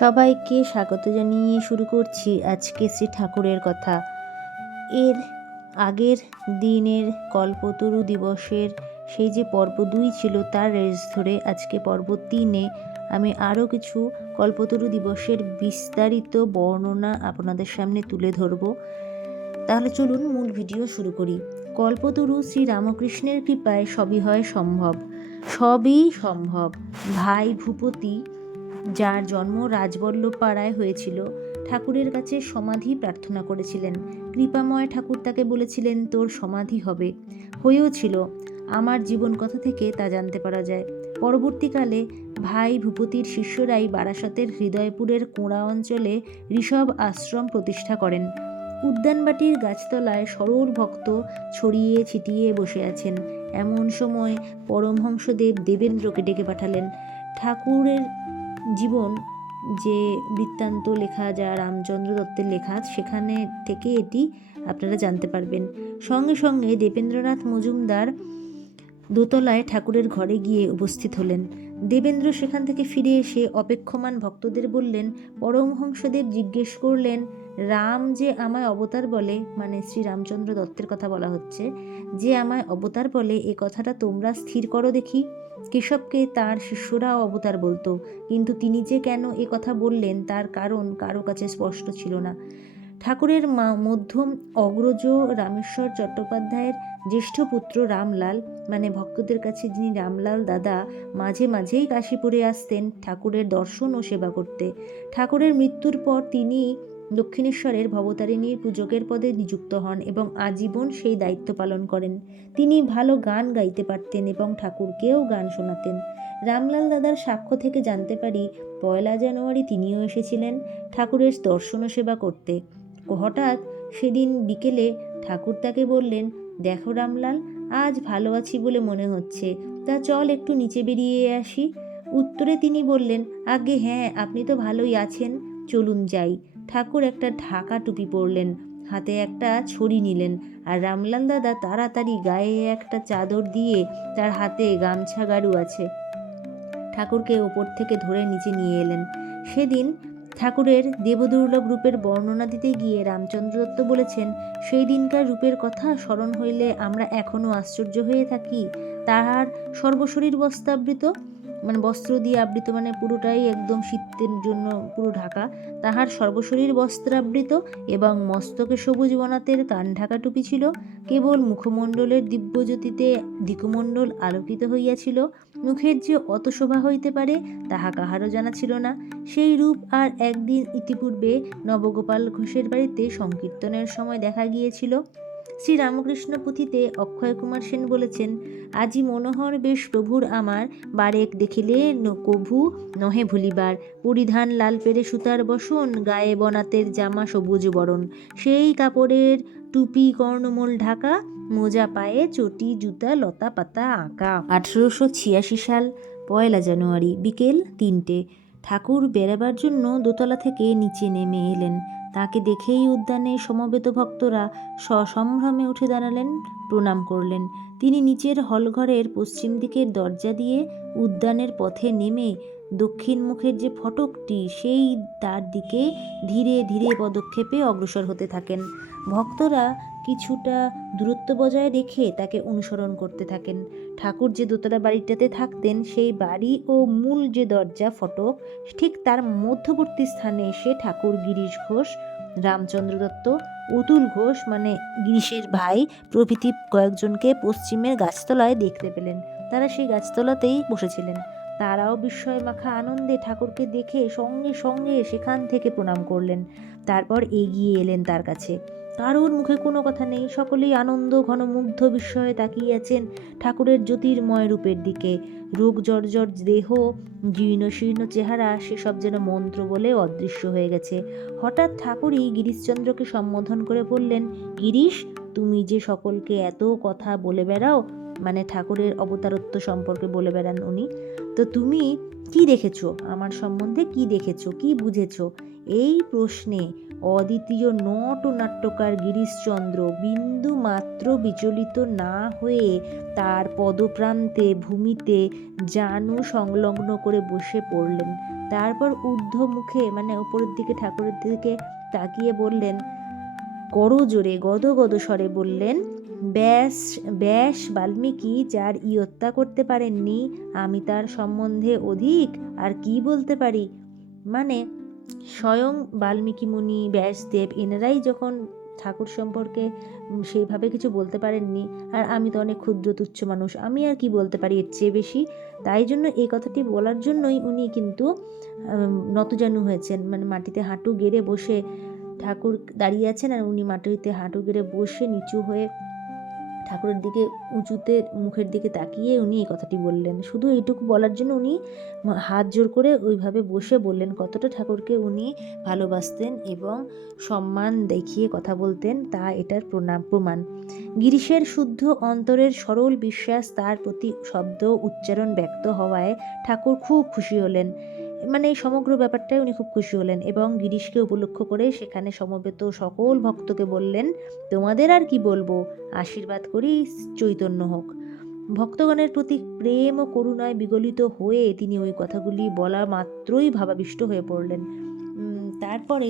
সবাইকে স্বাগত জানিয়ে শুরু করছি আজকে শ্রী ঠাকুরের কথা। এর আগের দিনের কল্পতরু দিবসের সেই যে পর্ব 2 ছিল তার রেস ধরে আজকে পর্ব 3-এ আমি আরও কিছু কল্পতরু দিবসের বিস্তারিত বর্ণনা আপনাদের সামনে তুলে ধরব। তাহলে চলুন মূল ভিডিও শুরু করি। কল্পতরু শ্রী রামকৃষ্ণের কৃপায় সবই হয় সম্ভব, সবই সম্ভব। ভাই ভূপতি, যার জন্ম রাজবল্লভ পাড়ায় হয়েছিল, ঠাকুরের কাছে সমাধি প্রার্থনা করেছিলেন। কৃপাময় ঠাকুর তাকে বলেছিলেন, তোর সমাধি হবে। হয়েও ছিল। আমার জীবন কথা থেকে তা জানতে পারা যায়। পরবর্তীকালে ভাই ভূপতির শিষ্যরাই বারাসতের হৃদয়পুরের কোঁড়া অঞ্চলে ঋষভ আশ্রম প্রতিষ্ঠা করেন। উদ্যানবাটির গাছতলায় সরল ভক্ত ছড়িয়ে ছিটিয়ে বসে আছেন। এমন সময় পরমহংসদেব দেবেন্দ্রকে ডেকে পাঠালেন। ঠাকুরের জীবন যে বৃত্তান্ত লেখা, যা রামচন্দ্র দত্তের লেখা, সেখানে থেকে এটি আপনারা জানতে পারবেন। সঙ্গে সঙ্গে দেবেন্দ্রনাথ মজুমদার দোতলায় ঠাকুরের ঘরে গিয়ে উপস্থিত হলেন। দেবেন্দ্র সেখান থেকে ফিরে এসে অপেক্ষমান ভক্তদের বললেন, পরমহংসদেব জিজ্ঞেস করলেন, রাম যে আমায় অবতার বলে, মানে শ্রী রামচন্দ্র দত্তের কথা বলা হচ্ছে, যে আমায় অবতার বলে, এ কথাটা তোমরা স্থির করো দেখি। কেশবকে তার শিষ্যরাও অবতার বলতো, কিন্তু তিনি যে কেন এ কথা বললেন তার কারণ কারো কাছে স্পষ্ট ছিল না। ঠাকুরের মধ্যম অগ্রজ রামেশ্বর চট্টোপাধ্যায়ের জ্যেষ্ঠ পুত্র রামলাল, মানে ভক্তদের কাছে যিনি রামলাল দাদা, মাঝে মাঝেই কাশীপুরে আসতেন ঠাকুরের দর্শন ও সেবা করতে। ঠাকুরের মৃত্যুর পর তিনি দক্ষিণেশ্বরের ভবতারিণীর পূজকের পদে নিযুক্ত হন এবং আজীবন সেই দায়িত্ব পালন করেন। তিনি ভালো গান গাইতে পারতেন এবং ঠাকুরকেও গান শোনাতেন। রামলাল দাদার সাক্ষ্য থেকে জানতে পারি, 1 জানুয়ারি তিনিও এসেছিলেন ঠাকুরের দর্শন ও সেবা করতে। হঠাৎ সেদিন বিকেলে ঠাকুর তাকে বললেন, দেখো রামলাল, আজ ভালো আছি বলে মনে হচ্ছে, তা চল একটু নিচে বেরিয়ে আসি। উত্তরে তিনি বললেন, আগে হ্যাঁ, আপনি তো ভালোই আছেন, চলুন যাই। ঠাকুর একটা ঢাকা টুপি পরলেন, হাতে একটা ছড়ি নিলেন, আর রামলাল দাদা তাড়াতাড়ি গায়ে একটা চাদর দিয়ে, তার হাতে গামছা গাড়ু আছে, ঠাকুরকে ওপর থেকে ধরে নিচে নিয়ে এলেন। সেদিন ঠাকুরের দেবদুর্লভ রূপের বর্ণনা দিতে গিয়ে রামচন্দ্র দত্ত বলেছেন, সেই দিনকার রূপের কথা স্মরণ হইলে আমরা এখনও আশ্চর্য হয়ে থাকি। তাহার সর্বশরীর বস্ত্র দিয়ে আবৃত, মানে পুরোটাই একদম শীতের জন্য পুরো ঢাকা। তাহার সর্বশরীর বস্ত্রাবৃত এবং মস্তকে সবুজ বনাতের কান ঢাকা টুপি ছিল। কেবল মুখমণ্ডলের দিব্যজ্যোতিতে দিকমণ্ডল আলোকিত হইয়াছিল। মুখের যে অত শোভা হইতে পারে তাহা কাহারও জানা ছিল না। সেই রূপ আর একদিন ইতিপূর্বে নবগোপাল ঘোষের বাড়িতে সংকীর্তনের সময় দেখা গিয়েছিল। শ্রী রামকৃষ্ণ পুঁথিতে অক্ষয় কুমার সেন বলেছেন, আজি মনোহর বেশ প্রভুর আমার, বারেক দেখিলে কভু নহে ভুলিবার। পরিধান লাল পেরে সুতার বসন, গায়ে বনাতের জামা সবুজ বরণ, সেই কাপড়ের টুপি কর্ণমূল ঢাকা, মোজা পায়ে চটি জুতা লতা পাতা আঁকা। 1886 সাল 1 জানুয়ারি বিকেল 3টে। ঠাকুর বেড়াবার জন্য দোতলা থেকে নিচে নেমে এলেন। তাকে দেখেই উদ্যানে সমবেত ভক্তরা সসম্ভ্রমে উঠে দাঁড়ালেন, প্রণাম করলেন। তিনি নিচের হলঘরের পশ্চিম দিকের দরজা দিয়ে উদ্যানের পথে নেমে দক্ষিণ মুখের যে ফটকটি, সেই তার দিকে ধীরে ধীরে পদক্ষেপে অগ্রসর হতে থাকেন। ভক্তরা কিছুটা দূরত্ব বজায় রেখে তাকে অনুসরণ করতে থাকেন। ঠাকুর যে দোতলা বাড়িটাতে থাকতেন, সেই বাড়ি ও মূল যে দরজা ফটক, ঠিক তার মধ্যবর্তী স্থানে এসে ঠাকুর গিরিশ ঘোষ, রামচন্দ্র দত্ত, অতুল ঘোষ, মানে গিরিশের ভাই প্রভৃতি কয়েকজনকে পশ্চিমের গাছতলায় দেখতে পেলেন। তারা সেই গাছতলাতেই বসেছিলেন। তারাও বিস্ময় মাখা আনন্দে ঠাকুরকে দেখে সঙ্গে সঙ্গে সেখান থেকে প্রণাম করলেন। তারপর এগিয়ে এলেন তার কাছে। কারোর মুখে কোনো কথা নেই, সকলেই আনন্দ ঘন মুগ্ধ বিস্ময়ে তাকিয়ে আছেন ঠাকুরের জ্যোতির্ময় রূপের দিকে। রোগ জর্জর দেহ, জীর্ণ শীর্ণ চেহারা, সেসব যেন মন্ত্র বলে অদৃশ্য হয়ে গেছে। হঠাৎ ঠাকুরই গিরিশচন্দ্রকে সম্বোধন করে বললেন, গিরিশ, তুমি যে সকলকে এত কথা বলে বেড়াও, মানে ঠাকুরের অবতারত্ব সম্পর্কে বলে বেড়ান উনি, তো তুমি কি দেখেছো আমার সম্বন্ধে, কি দেখেছো, কি বুঝেছো? এই প্রশ্নে অদ্বিতীয় নট ও নাট্যকার গিরিশচন্দ্র বিন্দু মাত্র বিচলিত না হয়ে তার পদপ্রান্তে ভূমিতে জানু সংলগ্ন করে বসে পড়লেন। তারপর ঊর্ধ্ব মুখে মানে উপরের দিকে ঠাকুরের দিকে তাকিয়ে বললেন, করজোরে গদগদ স্বরে বললেন, ব্যাস ব্যাস বাল্মীকি যার ইয়ত্তা করতে পারেননি, আমি তার সম্বন্ধে অধিক আর কি বলতে পারি। মানে স্বয়ং বাল্মীকি মুনি, ব্যাসদেব এনারাই যখন ঠাকুর সম্পর্কে সেইভাবে কিছু বলতে পারেননি, আর আমি তো অনেক ক্ষুদ্র তুচ্ছ মানুষ, আমি আর কি বলতে পারি এর চেয়ে বেশি। তাই জন্য এই কথাটি বলার জন্যই উনি কিন্তু নতজানু হয়েছেন, মানে মাটিতে হাঁটু গেড়ে বসে, ঠাকুর দাঁড়িয়ে আছেন আর উনি মাটিতে হাঁটু গেড়ে বসে নিচু হয়ে ঠাকুরের দিকে উঁচুতে মুখের দিকে তাকিয়ে উনি এই কথাটি বললেন। শুধু এইটুকু বলার জন্য উনি হাত জোর করে ওইভাবে বসে বললেন কতটা ঠাকুরকে উনি ভালোবাসতেন এবং সম্মান দেখিয়ে কথা বলতেন, তা এটার প্রমাণ। গিরিশের শুদ্ধ অন্তরের সরল বিশ্বাস তার প্রতি শব্দ উচ্চারণ ব্যক্ত হওয়ায় ঠাকুর খুব খুশি হলেন। মানে এই সমগ্র ব্যাপারটাই উনি খুব খুশি হলেন এবং গিরিশকে উপলক্ষ করে সেখানে সমবেত সকল ভক্তকে বললেন, তোমাদের আর কি বলবো, আশীর্বাদ করি চৈতন্য হোক। ভক্তগণের প্রতি প্রেম ও করুণায় বিগলিত হয়ে তিনি ওই কথাগুলি বলা মাত্রই ভাবাবিষ্ট হয়ে পড়লেন। তারপরে